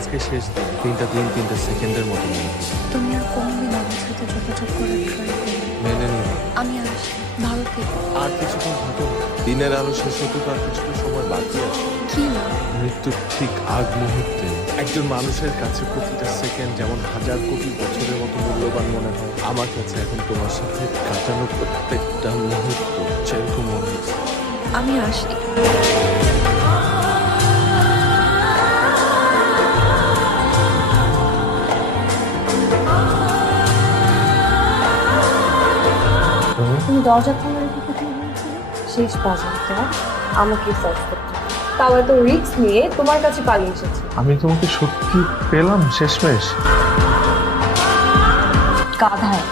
আজকে শেষ দিন, 3টা দিন 3টা সেকেন্ডের মতো মনে হচ্ছে। তুমি আর কোনদিন আমার সাথে যোগাযোগ করে ট্রাই করো। মেনে নিন, আমি আসি, ভালো থেকো। আর কিছুক্ষণ থাকুন। দিনের আলো শেষ হতে তো আর কিছুটা সময় বাকি আছে। কি না? মৃত্যুর ঠিক আগ মুহূর্তে একজন মানুষের কাছে প্রতিটা সেকেন্ড যেমন হাজার কোটি বছরের মতো মূল্যবান মনে হয়, আমার কাছে এখন তোমার সাথে কাটানো প্রত্যেকটা মুহূর্ত সেরকম মনে হচ্ছে। আমি আসি। তুমি দরজা খোলা রেখে কোথায় গিয়েছিলে? শেষ পর্যন্ত আমাকে সার্চ করতে হবে। তাও এত রিস্ক নিয়ে তোমার কাছে পালিয়ে এসেছি। আমি তোমাকে সত্যি পেলাম শেষমেশ। গাধায়